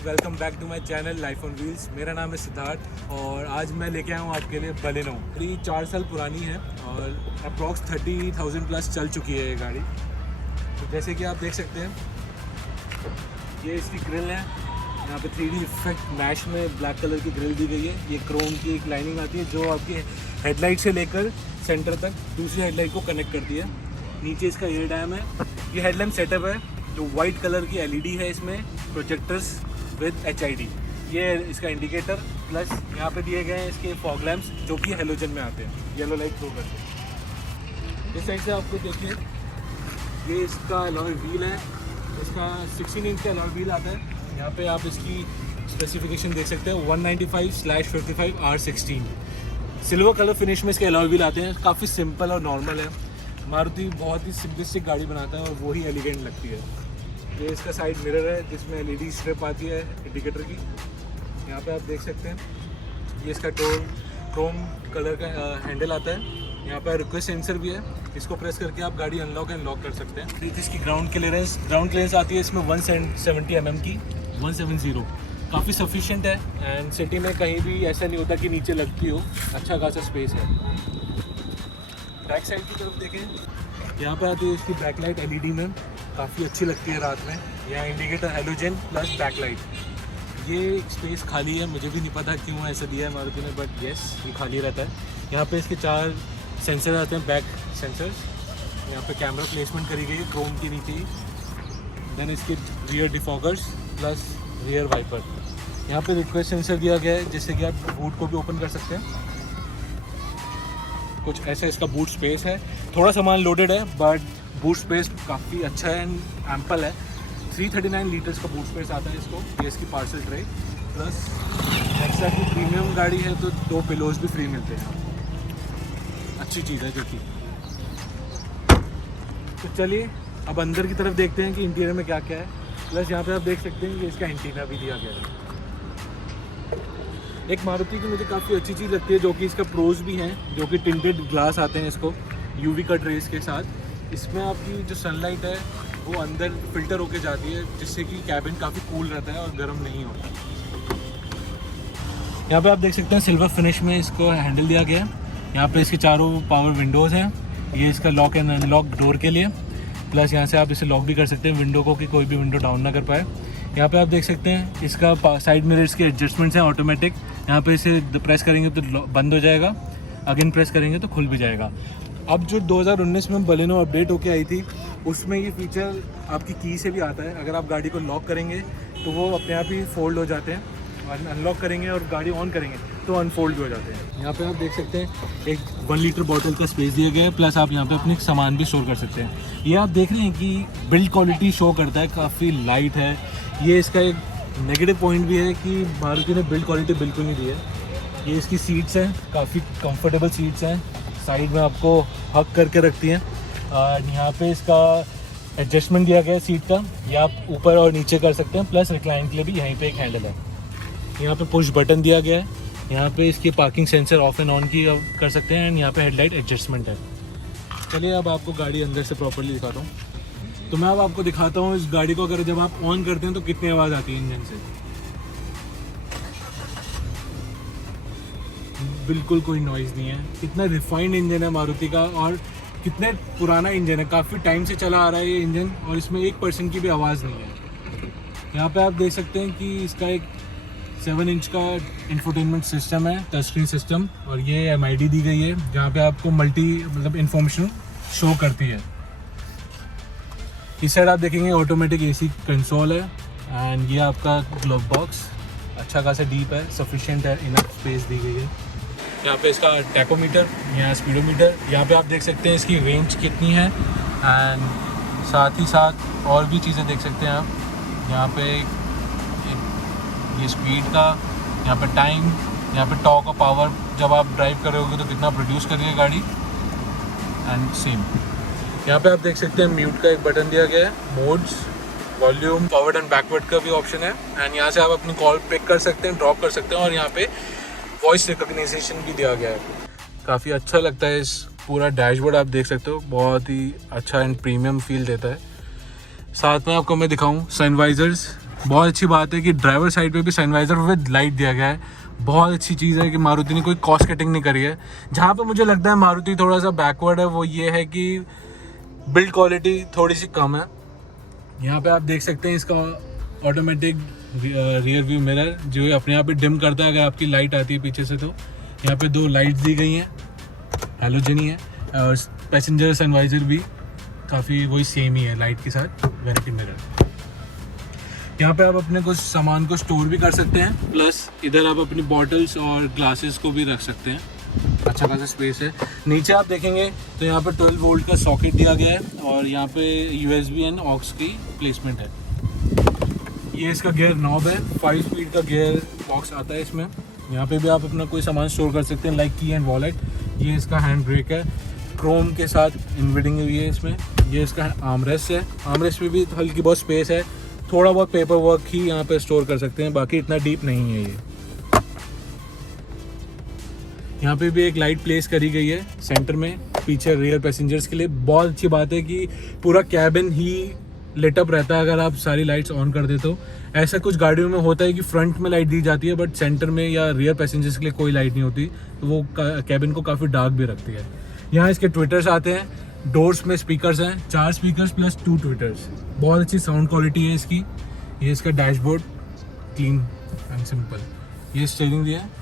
Welcome back to my channel life on wheels. मेरा नाम है सिद्धार्थ और आज मैं लेके आया हूँ आपके लिए बलेनो। गाड़ी 4 साल पुरानी है और अप्रॉक्स 30,000 प्लस चल चुकी है ये गाड़ी। तो जैसे कि आप देख सकते हैं, ये इसकी ग्रिल है। यहाँ पे 3D इफेक्ट मैश में ब्लैक कलर की ग्रिल दी गई है। ये क्रोम की एक लाइनिंग आती है जो आपकी हेडलाइट से लेकर सेंटर तक दूसरी हेडलाइट को कनेक्ट करती है। नीचे इसका एयर डैम है। ये हेडलैम्प सेटअप है जो वाइट कलर की LED है, इसमें प्रोजेक्टर्स विद HID। ये इसका इंडिकेटर प्लस यहाँ पे दिए गए हैं इसके फॉग लैम्प्स जो कि हेलोजन में आते हैं, येलो लाइट थ्रो करते हैं। इस साइड से आपको देखिए, ये इसका अलॉय व्हील है। इसका 16 इंच का अलॉय व्हील आता है। यहाँ पे आप इसकी स्पेसिफिकेशन देख सकते हैं, 195/55 R16। सिल्वर कलर फिनिश में इसके अलॉय व्हील आते हैं। काफ़ी सिंपल और नॉर्मल है। मारुति बहुत ही सिंपलिस्टिक गाड़ी बनाता है और वही एलिगेंट लगती है। ये इसका साइड मिरर है जिसमें LED स्ट्रिप आती है इंडिकेटर की। यहाँ पे आप देख सकते हैं, ये इसका क्रोम कलर का हैंडल आता है। यहाँ पे रिक्वेस्ट सेंसर भी है। इसको प्रेस करके आप गाड़ी अनलॉक एंड लॉक कर सकते हैं। इसकी ग्राउंड क्लियरेंस आती है इसमें 170 mm की, 170। काफ़ी सफिशिएंट है एंड सिटी में कहीं भी ऐसा नहीं होता कि नीचे लगती हो। अच्छा खासा स्पेस है। बैक साइड की तरफ देखें, यहाँ पे आती है इसकी बैकलाइट LED में, काफ़ी अच्छी लगती है रात में। यहाँ इंडिकेटर हेलोजन प्लस बैकलाइट। ये स्पेस खाली है, मुझे भी नहीं पता क्यों ऐसा दिया है मारुति ने, बट येस ये खाली रहता है। यहाँ पे इसके 4 सेंसर आते हैं, बैक सेंसर्स। यहाँ पे कैमरा प्लेसमेंट करी गई है क्रोम के नीचे ही। देन इसके rear defoggers plus rear wiper. यहाँ पे रिक्वेस्ट सेंसर दिया गया है जिससे कि आप बूट को भी ओपन कर सकते हैं। कुछ ऐसा इसका बूट स्पेस है। थोड़ा सामान लोडेड है बट बूट स्पेस काफ़ी अच्छा है एंड एम्पल है। 339 लीटर्स का बूट स्पेस आता है इसको। ये इसकी पार्सल ट्रे प्लस एक्स्ट्रा की प्रीमियम गाड़ी है तो 2 पिलोज भी फ्री मिलते हैं। अच्छी चीज़ है जो कि। तो चलिए अब अंदर की तरफ देखते हैं कि इंटीरियर में क्या क्या है। प्लस यहाँ पे आप देख सकते हैं कि इसका एंटीना भी दिया गया है। एक मारुति की मुझे काफ़ी अच्छी चीज़ लगती है जो कि इसका प्रोज भी हैं, जो कि टिंटेड ग्लास आते हैं इसको UV कट रेस के साथ। इसमें आपकी जो सनलाइट है वो अंदर फिल्टर होके जाती है जिससे कि कैबिन काफ़ी कूल रहता है और गर्म नहीं होता। यहाँ पे आप देख सकते हैं सिल्वर फिनिश में इसको हैंडल दिया गया है। यहाँ पे इसके चारों पावर विंडोज़ हैं। ये इसका लॉक एंड अनलॉक डोर के लिए। प्लस यहाँ से आप इसे लॉक भी कर सकते हैं विंडो को कि कोई भी विंडो डाउन ना कर पाए। यहाँ पे आप देख सकते हैं इसका साइड मिरर्स के एडजस्टमेंट्स हैं ऑटोमेटिक। यहाँ पे इसे प्रेस करेंगे तो बंद हो जाएगा, अगेन प्रेस करेंगे तो खुल भी जाएगा। अब जो 2019 में बलेनो अपडेट होके आई थी उसमें ये फीचर आपकी की से भी आता है। अगर आप गाड़ी को लॉक करेंगे तो वो अपने आप ही फोल्ड हो जाते हैं और अनलॉक करेंगे और गाड़ी ऑन करेंगे तो अनफोल्ड भी हो जाते हैं। यहाँ पे आप देख सकते हैं एक 1 लीटर बॉटल का स्पेस दिया गया है। प्लस आप यहाँ पे अपने सामान भी स्टोर कर सकते हैं। ये आप देख रहे हैं कि बिल्ड क्वालिटी शो करता है, काफ़ी लाइट है। ये इसका एक नेगेटिव पॉइंट भी है कि मारुति ने बिल्ड क्वालिटी बिल्कुल नहीं दी है। ये इसकी सीट्स हैं, काफ़ी कंफर्टेबल सीट्स हैं। साइड में आपको हक करके रखती हैं। और यहाँ पे इसका एडजस्टमेंट दिया गया है सीट का, ये आप ऊपर और नीचे कर सकते हैं। प्लस रिक्लाइन के लिए भी यहीं पे एक हैंडल है। यहाँ पे पुश बटन दिया गया है। यहाँ पे इसकी parking sensor of and on की कर सकते हैं एंड यहाँ पे हेडलाइट एडजस्टमेंट है। चलिए अब आपको गाड़ी अंदर से प्रॉपर्ली दिखाता हूँ। तो मैं अब आपको दिखाता हूँ इस गाड़ी को अगर जब आप ऑन करते हैं तो कितनी आवाज़ आती है इंजन से। बिल्कुल कोई नॉइज़ नहीं है। कितना रिफाइंड इंजन है मारुति का और कितने पुराना इंजन है। काफ़ी टाइम से चला आ रहा है ये इंजन और इसमें 1% की भी आवाज़ नहीं है। यहाँ पे आप देख सकते हैं कि इसका एक 7 इंच का इंफोटेनमेंट सिस्टम है, टच स्क्रीन सिस्टम। और ये MID दी गई है जहाँ पे आपको मतलब इन्फॉर्मेशन शो करती है। इस साइड आप देखेंगे ऑटोमेटिक AC कंसोल है एंड ये आपका ग्लोव बॉक्स अच्छा खासा डीप है, सफिशिएंट है, इनफ स्पेस दी गई है। यहाँ पे इसका टैकोमीटर, यहाँ स्पीडोमीटर। यहाँ पे आप देख सकते हैं इसकी रेंज कितनी है एंड साथ ही साथ और भी चीज़ें देख सकते हैं आप। यहाँ पे ये स्पीड का, यहाँ पे टाइम यहाँ पे टॉर्क और पावर जब आप ड्राइव कर रहे होगे तो कितना प्रोड्यूस कर रही है गाड़ी। एंड सेम यहाँ पे आप देख सकते हैं म्यूट का एक बटन दिया गया है, modes, volume, forward and backward का भी ऑप्शन है। एंड यहाँ से आप अपनी कॉल पिक कर सकते हैं, ड्रॉप कर सकते हैं। और यहाँ पे वॉइस रिकॉग्निशन भी दिया गया है। काफ़ी अच्छा लगता है। इस पूरा डैशबोर्ड आप देख सकते हो, बहुत ही अच्छा एंड प्रीमियम फील देता है। साथ में आपको मैं दिखाऊं सनवाइजर्स। बहुत अच्छी बात है कि ड्राइवर साइड पे भी सनवाइजर विद लाइट दिया गया है। बहुत अच्छी चीज़ है कि मारुति ने कोई कॉस्ट कटिंग नहीं करी है। जहाँ पे मुझे लगता है मारुति थोड़ा सा बैकवर्ड है वो ये है कि बिल्ड क्वालिटी थोड़ी सी कम है। यहाँ पे आप देख सकते हैं इसका ऑटोमेटिक रियर व्यू मिरर जो अपने आप ही डिम करता है अगर आपकी लाइट आती है पीछे से। तो यहाँ पे 2 लाइट्स दी गई हैं, हैलोजन ही है। और पैसेंजर सनवाइजर भी काफ़ी वही सेम ही है लाइट के साथ, वैनिटी मिरर। यहाँ पे आप अपने कुछ सामान को स्टोर भी कर सकते हैं, प्लस इधर आप अपनी बॉटल्स और ग्लासेस को भी रख सकते हैं। अच्छा खासा स्पेस है। नीचे आप देखेंगे तो यहाँ पे 12 वोल्ट का सॉकेट दिया गया है और यहाँ पे USB एंड ऑक्स की प्लेसमेंट है। ये इसका गियर नॉब है, 5 स्पीड का गियर बॉक्स आता है इसमें। यहाँ पे भी आप अपना कोई सामान स्टोर कर सकते हैं लाइक की एंड वॉलेट। ये इसका हैंड ब्रेक है, क्रोम के साथ इनबिल्डिंग हुई है इसमें। ये इसका आर्मरेस्ट है, आर्मरेस्ट में भी हल्की बहुत स्पेस है। थोड़ा बहुत पेपर वर्क ही यहाँ पे स्टोर कर सकते हैं, बाकी इतना डीप नहीं है ये। यहाँ पे भी एक लाइट प्लेस करी गई है सेंटर में, पीछे रियर पैसेंजर्स के लिए। बहुत अच्छी बात है कि पूरा कैबिन ही लिटअप रहता है अगर आप सारी लाइट्स ऑन कर देते हो। ऐसा कुछ गाड़ियों में होता है कि फ्रंट में लाइट दी जाती है बट सेंटर में या रियर पैसेंजर्स के लिए कोई लाइट नहीं होती, तो वो कैबिन को काफ़ी डार्क भी रखती है। यहाँ इसके ट्विटर्स आते हैं, डोर्स में स्पीकर्स हैं, 4 स्पीकर्स प्लस 2 ट्विटर्स। बहुत अच्छी साउंड क्वालिटी है इसकी। ये इसका डैशबोर्ड क्लीन एंड सिंपल। ये स्टीयरिंग दिया है।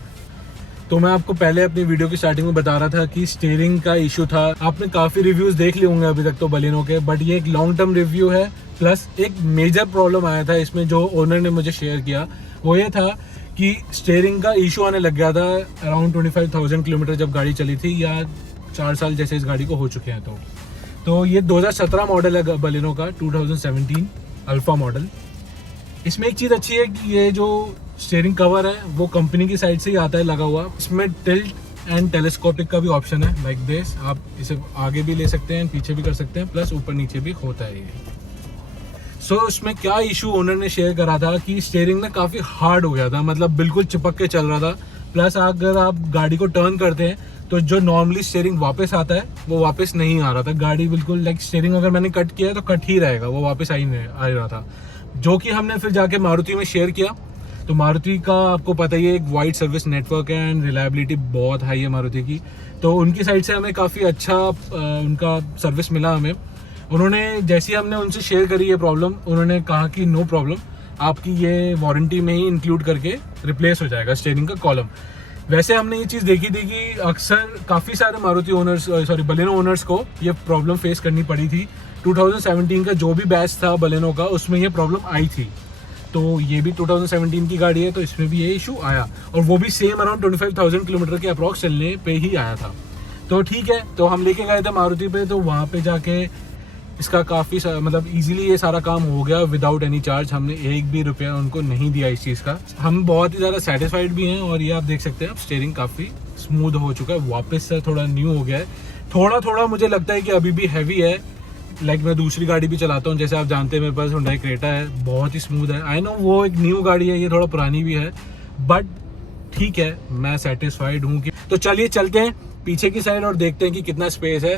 तो मैं आपको पहले अपनी वीडियो की स्टार्टिंग में बता रहा था कि स्टीयरिंग का इशू था। आपने काफ़ी रिव्यूज़ देख लिए होंगे अभी तक तो बलिनो के, बट ये एक लॉन्ग टर्म रिव्यू है। प्लस एक मेजर प्रॉब्लम आया था इसमें जो ओनर ने मुझे शेयर किया, वो ये था कि स्टीयरिंग का इशू आने लग गया था अराउंड 25,000 किलोमीटर जब गाड़ी चली थी, या 4 साल जैसे इस गाड़ी को हो चुके हैं। तो ये 2017 मॉडल है बलिनो का, 2017 अल्फा मॉडल। इसमें एक चीज़ अच्छी है कि ये जो स्टीयरिंग कवर है वो कंपनी की साइड से ही आता है लगा हुआ। इसमें टिल्ट एंड टेलीस्कोपिक का भी ऑप्शन है लाइक दिस। आप इसे आगे भी ले सकते हैं, पीछे भी कर सकते हैं, प्लस ऊपर नीचे भी होता है ये। सो उसमें क्या इशू ओनर ने शेयर करा था कि स्टीयरिंग में काफ़ी हार्ड हो गया था, मतलब बिल्कुल चिपक के चल रहा था। प्लस अगर आप गाड़ी को टर्न करते हैं तो जो नॉर्मली स्टीयरिंग वापस आता है वो वापस नहीं आ रहा था। गाड़ी बिल्कुल लाइक स्टीयरिंग अगर मैंने कट किया है तो कट ही रहेगा, वो वापस आ रहा था। जो कि हमने फिर जाके मारुति में शेयर किया। तो मारुति का आपको पता ही है एक वाइड सर्विस नेटवर्क है एंड रिलायबिलिटी बहुत हाई है मारुति की। तो उनकी साइड से हमें काफ़ी अच्छा उनका सर्विस मिला हमें। उन्होंने जैसे ही हमने उनसे शेयर करी ये प्रॉब्लम, उन्होंने कहा कि नो प्रॉब्लम, आपकी ये वारंटी में ही इंक्लूड करके रिप्लेस हो जाएगा स्टीयरिंग का कॉलम। वैसे हमने ये चीज़ देखी थी कि अक्सर काफ़ी सारे मारुति ओनर्स बलिनो ओनर्स को ये प्रॉब्लम फेस करनी पड़ी थी। 2017 का जो भी बैच था बलिनो का उसमें ये प्रॉब्लम आई थी। तो ये भी 2017 की गाड़ी है तो इसमें भी ये इशू आया, और वो भी सेम अराउंड 25,000 किलोमीटर के अप्रॉक्स चलने पे ही आया था। तो ठीक है, तो हम लेके गए थे मारुति पे, तो वहाँ पे जाके इसका काफ़ी मतलब इजीली ये सारा काम हो गया विदाउट एनी चार्ज। हमने 1 भी रुपया उनको नहीं दिया इस चीज़ का। हम बहुत ही ज़्यादा सेटिस्फाइड भी हैं। और ये आप देख सकते हैं अब स्टीयरिंग काफ़ी स्मूथ हो चुका है, वापस से थोड़ा न्यू हो गया है। थोड़ा थोड़ा मुझे लगता है कि अभी भी हैवी है। लाइक मैं दूसरी गाड़ी भी चलाता हूँ, जैसे आप जानते हैं मेरे पास हुंडई क्रेटा है, बहुत ही स्मूथ है। आई नो वो एक न्यू गाड़ी है, ये थोड़ा पुरानी भी है, बट ठीक है, मैं सेटिस्फाइड हूँ कि। तो चलिए चलते हैं पीछे की साइड और देखते हैं कि कितना स्पेस है।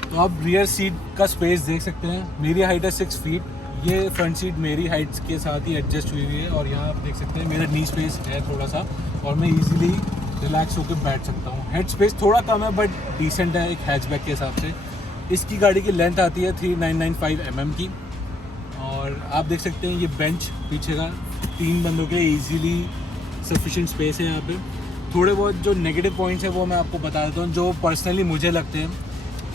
तो आप रियर सीट का स्पेस देख सकते हैं। मेरी हाइट है 6 फीट, ये फ्रंट सीट मेरी हाइट के साथ ही एडजस्ट हुई हुई है। और यहाँ आप देख सकते हैं मेरा नी स्पेस है थोड़ा सा, और मैं इजीली रिलैक्स होकर बैठ सकता हूँ। हेड स्पेस थोड़ा कम है बट डिसेंट है एक हैचबैक के हिसाब से। इसकी गाड़ी की लेंथ आती है 3995 mm की। और आप देख सकते हैं ये बेंच पीछे का 3 बंदों के ईजीली सफिशिएंट स्पेस है यहाँ पे। थोड़े बहुत जो नेगेटिव पॉइंट्स हैं वो मैं आपको बता देता हूँ जो पर्सनली मुझे लगते हैं।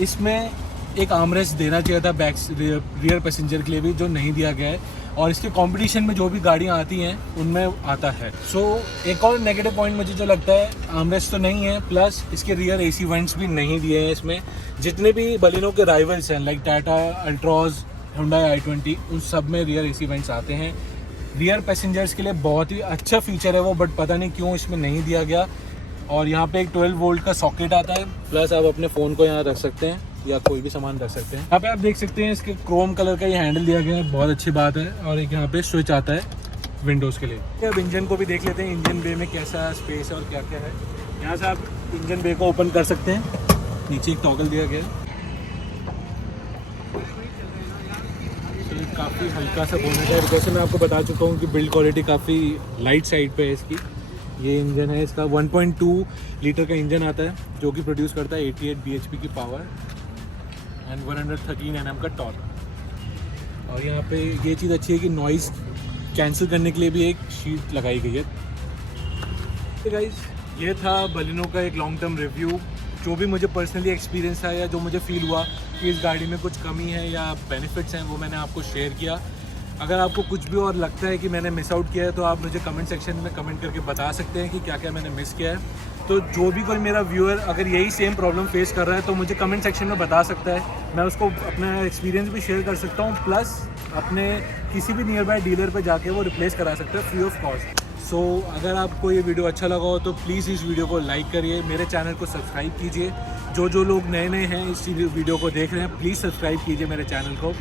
इसमें एक आर्मरेस्ट देना चाहिए था बैक रियर पैसेंजर के लिए भी, जो नहीं दिया गया है। और इसके कंपटीशन में जो भी गाड़ियाँ आती हैं उनमें आता है। सो एक और नेगेटिव पॉइंट मुझे जो लगता है, आर्मरेस्ट तो नहीं है, प्लस इसके रियर AC वेंट्स भी नहीं दिए हैं इसमें। जितने भी बलिनो के राइवल्स हैं like Tata Altroz, Hyundai i20, उन सब में रियर AC वेंट्स आते हैं। रियर पैसेंजर्स के लिए बहुत ही अच्छा फीचर है वो, बट पता नहीं क्यों इसमें नहीं दिया गया। और यहाँ पे एक 12 वोल्ट का सॉकेट आता है, प्लस आप अपने फ़ोन को यहाँ रख सकते हैं या कोई भी सामान रख सकते हैं। यहाँ पे आप देख सकते हैं इसके क्रोम कलर का ये हैंडल दिया गया है, बहुत अच्छी बात है। और एक यहाँ पे स्विच आता है विंडोज़ के लिए। अब इंजन को भी देख लेते हैं, इंजन बे में कैसा स्पेस है और क्या क्या है। यहाँ से आप इंजन बे को ओपन कर सकते हैं, नीचे एक टॉगल दिया गया है। काफ़ी हल्का सा बोनट है, जैसे मैं आपको बता चुका हूँ कि बिल्ड क्वालिटी काफ़ी लाइट साइड पे है इसकी। ये इंजन है इसका 1.2 लीटर का इंजन आता है, जो कि प्रोड्यूस करता है 88 bhp की पावर एंड 113 Nm का टॉर्क। और यहाँ पे ये चीज़ अच्छी है कि नॉइज़ कैंसिल करने के लिए भी एक शीट लगाई गई है। तो गाइस, ये था बलिनो का एक लॉन्ग टर्म रिव्यू। जो भी मुझे पर्सनली एक्सपीरियंस था या जो मुझे फील हुआ कि इस गाड़ी में कुछ कमी है या बेनिफिट्स हैं, वो मैंने आपको शेयर किया। अगर आपको कुछ भी और लगता है कि मैंने मिस आउट किया है तो आप मुझे कमेंट सेक्शन में कमेंट करके बता सकते हैं कि क्या क्या मैंने मिस किया है। तो जो भी कोई मेरा व्यूअर अगर यही सेम प्रॉब्लम फेस कर रहा है तो मुझे कमेंट सेक्शन में बता सकता है, मैं उसको अपना एक्सपीरियंस भी शेयर कर सकता हूँ, प्लस अपने किसी भी नियर बाय डीलर पर जाके वो रिप्लेस करा सकते हैं फ्री ऑफ कॉस्ट। सो अगर आपको ये वीडियो अच्छा लगा हो तो प्लीज़ इस वीडियो को लाइक करिए, मेरे चैनल को सब्सक्राइब कीजिए। जो लोग नए हैं इस वीडियो को देख रहे हैं, प्लीज़ सब्सक्राइब कीजिए मेरे चैनल को।